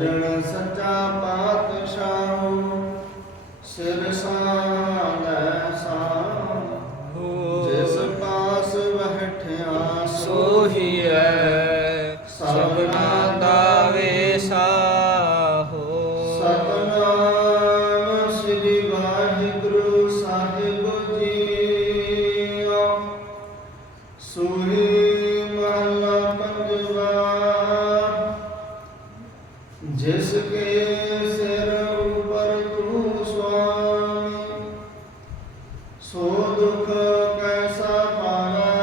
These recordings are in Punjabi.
ਜਣ ਸੱਚਾ ਪਾਤਸ਼ਾਹ, ਸਿਰ ਸਾਲੈ ਸਾਹ ਜਿਸ ਪਾਸ ਬਹਿਠਿਆ ਸੋ ਹੀ ਹੈ ਸਭਨਾ ਦਾ ਵੇਸਾ ਹੋ ਜਿਸ ਕੇ ਸਿਰ ਉਪਰ ਤੂੰ ਸੁਆਮੀ ਸੋ ਦੁਖ ਕੈਸਾ ਪਾਵੈ?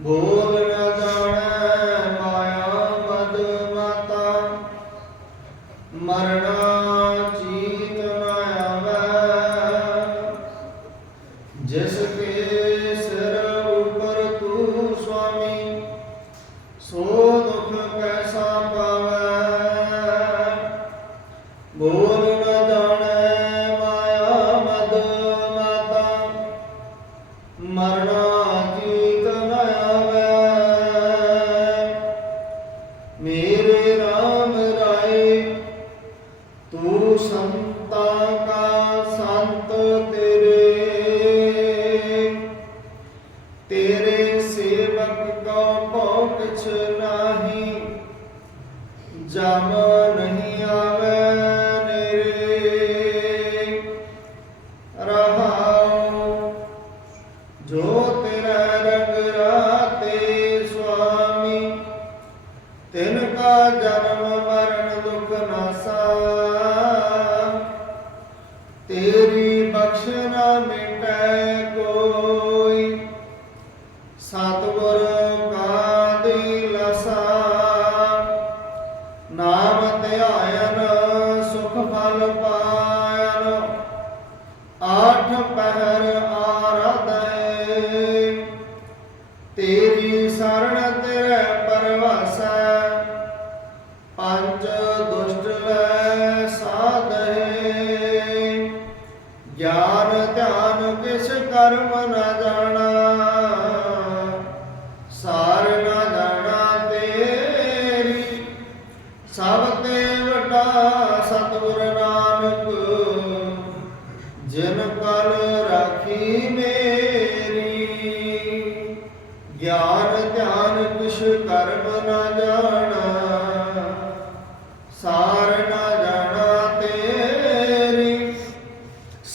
ਬੋਲ ਨ ਜਾਣੈ ਮਾਇਆ ਮਦ ਮਾਤਾ ਮਰਣਾ ਚੀਤ ਨ ਆਵੈ। ਜਿਸ ਕੇ ਸਿਰ ਉਪਰ ਤੂੰ ਕੈਸਾ ਪਾਵੈ। ਬੋਲ ਨ ਜਾਣੈ ਮਾਇਆ ਮਦ ਮਾਤਾ। ਮਰਣਾ ਜੀਤ ਨ ਮੇਰੇ RAM ਰਾਏ, ਤੂੰ ਸੰਤਾਂ ਕਾ ਸੰਤ ਤੇਰੇ। ਤੇਰੇ ਸੇਵਕ ਕੋ ਭਉ ਕਿਛ ਨਾ ਜਮ ਨਹੀਂ ਆਵੇ ਨੇਰੇ ਰਹਾਉ ਜੋ ਤੇਰਾ ਰੰਗ ਰਾਤੇ ਜਲ ਪਾਇਲ ਆਠ ਪਹਿਰ ਤੇਰੀ ਸਰਣ ਤੇਰੇ ਪਰਵਾਸੈ, ਪੰਜ ਦੁਸ਼ਟ ਲੈ ਸਾਧੈ। ਗਿਆਨ ਧਿਆਨ ਕਿਸ ਕਰਮ ਨਾ ਜਾਣਾ, ਸਾਰਨਾ